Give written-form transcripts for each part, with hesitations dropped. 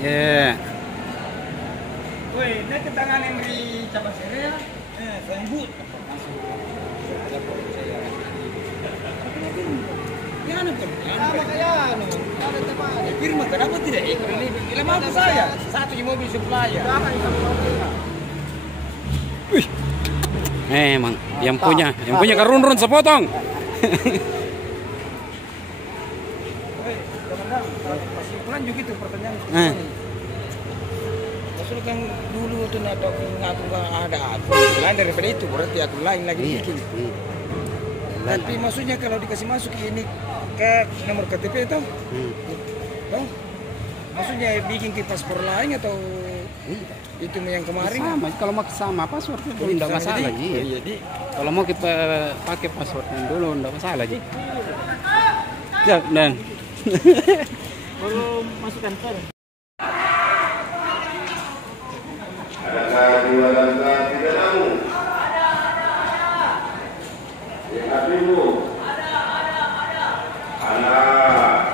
Ya. Woi, ini ketangan yang di cabang seria, sambut. Ya, anu pun. Ada teman. Firman kenapa tidak ikut ini? Bila mampu saya, satu di mobil supplier. Wih. Emang yang punya karun-run sepotong. Kesimpulan juga itu pertanyaan. Maksudnya kan dulu tuh ngaku nggak ada aku. Lain daripada itu berarti aku lain lagi bikin. Tapi maksudnya kalau dikasih masuk ini ke nomor KTP itu, maksudnya bikin ke paspor lain atau itu yang kemarin? Sama, kalau mau sama password itu enggak masalah lagi. Jadi kalau mau kita pakai password yang dulu enggak masalah lagi. Ya, dan belum masuk kantor. Adakah jualan tidak tahu? Yang hatimu? Anak.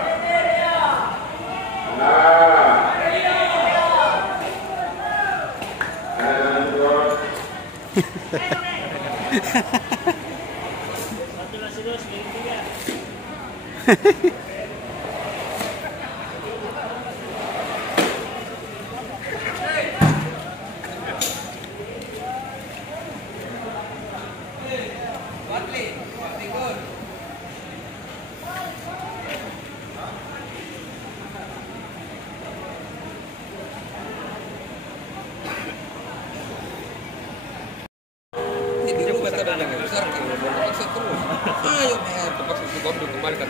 Ayo, terpaksa kembalikan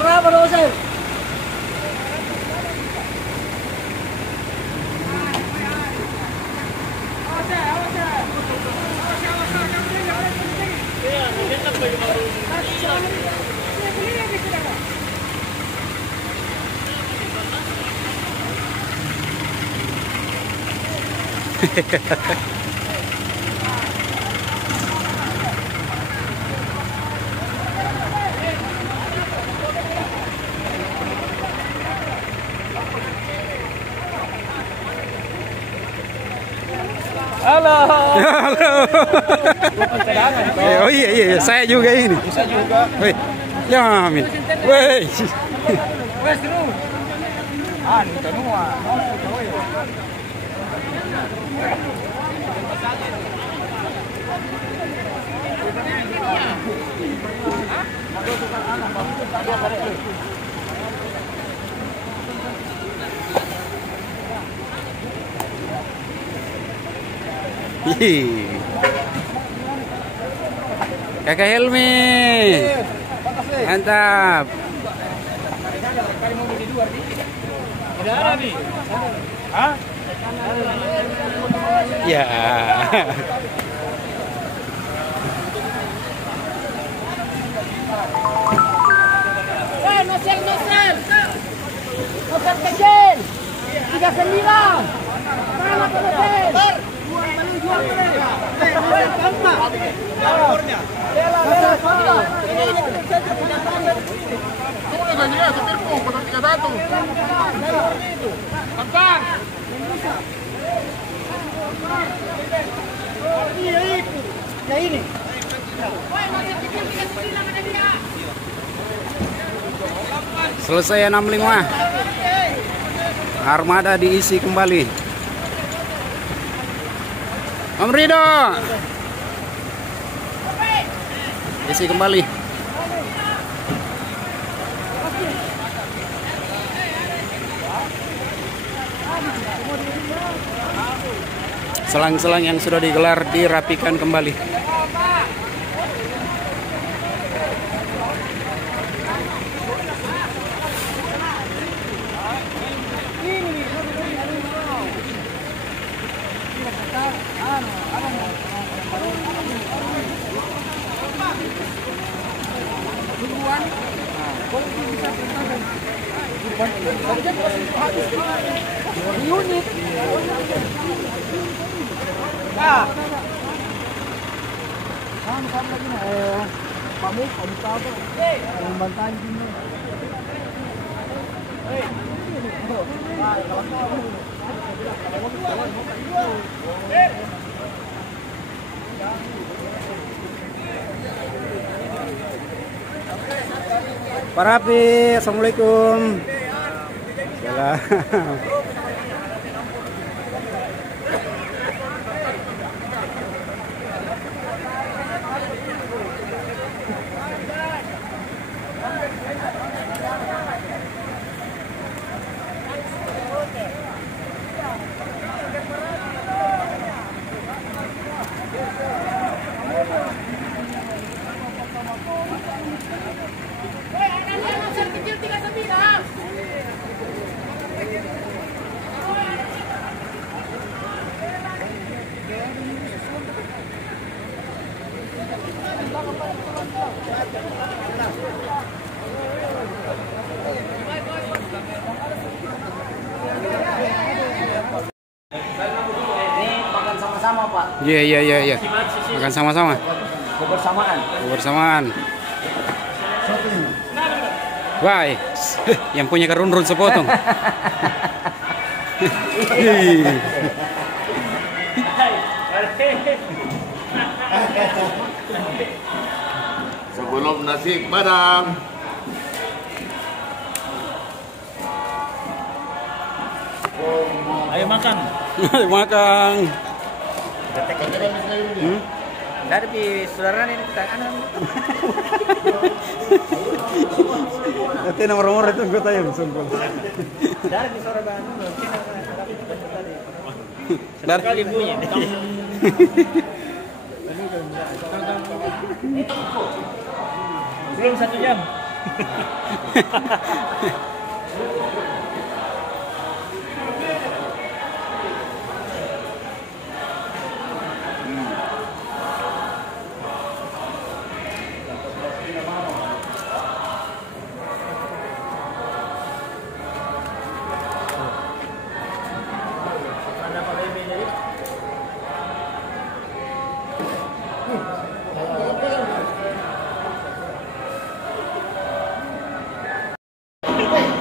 Berapa dosen? Halo. Halo. Oh iya, saya juga ini. Bisa juga. Woi. Ya, amin. Woi. Wes terus. Anu kanua. Kakak Helmi. Mantap. Tidak ada nih. Hah? Ya. Nosel. Nosel kecil. 39. Mana Nosel? Jual Selesai 65. Armada diisi kembali. Om Rido. Isi kembali. Selang-selang yang sudah digelar dirapikan kembali. Unit. Sama lagi na pamuk pamukha ko. Ang bantayan din mo. Pak Rafi, assalamualaikum. Salam. Ini makan sama-sama, Pak. Iya. Makan sama-sama. Kebersamaan. Kebersamaan. Wah, yang punya kerunrun sepotong. Sebelum nasi padang. Ayo makan. Makan. Dari saudara ini kita kanan. Nanti nomor itu gue tanya sungguh. Dari saudara Dari kali bunyi. Belum 1 jam.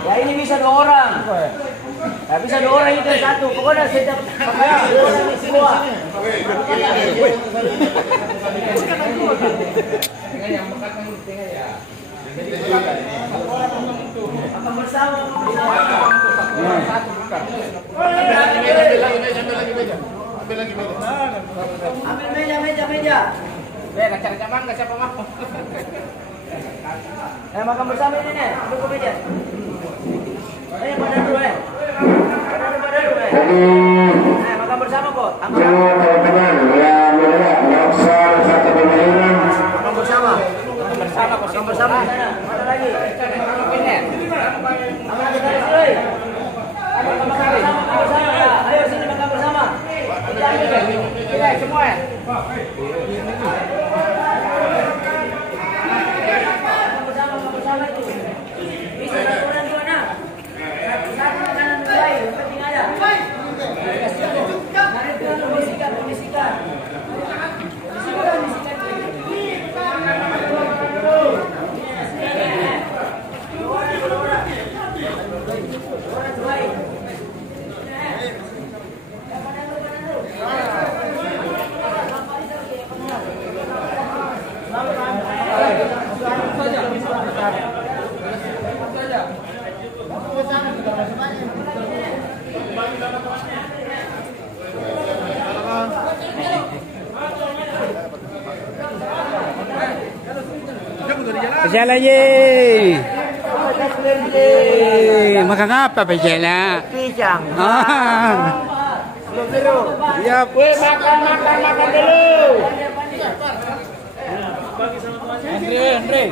Ya ini bisa 2 orang. Ya bisa 2 orang itu 1. Pokoknya setiap semua. Makan bersama. Ambil meja. Kaca-kaca mangga siapa mau? Makan bersama ini nih. Ambil ke meja. Pada dulu Pada dulu makan bersama kok. Teman-teman yang melihat Noksal satu pemain. Makan bersama. Makan bersama. Mana lagi? Ini. Makan bersama. Ayo sini makan bersama. Ini semua ya. Makan bersama itu. Bisa laporan di mana? Satu makanan mulai, yang penting ada. Mari kita kondisikan. Pajala ye. Makan apa pajala? Pisang. Siap. Andre.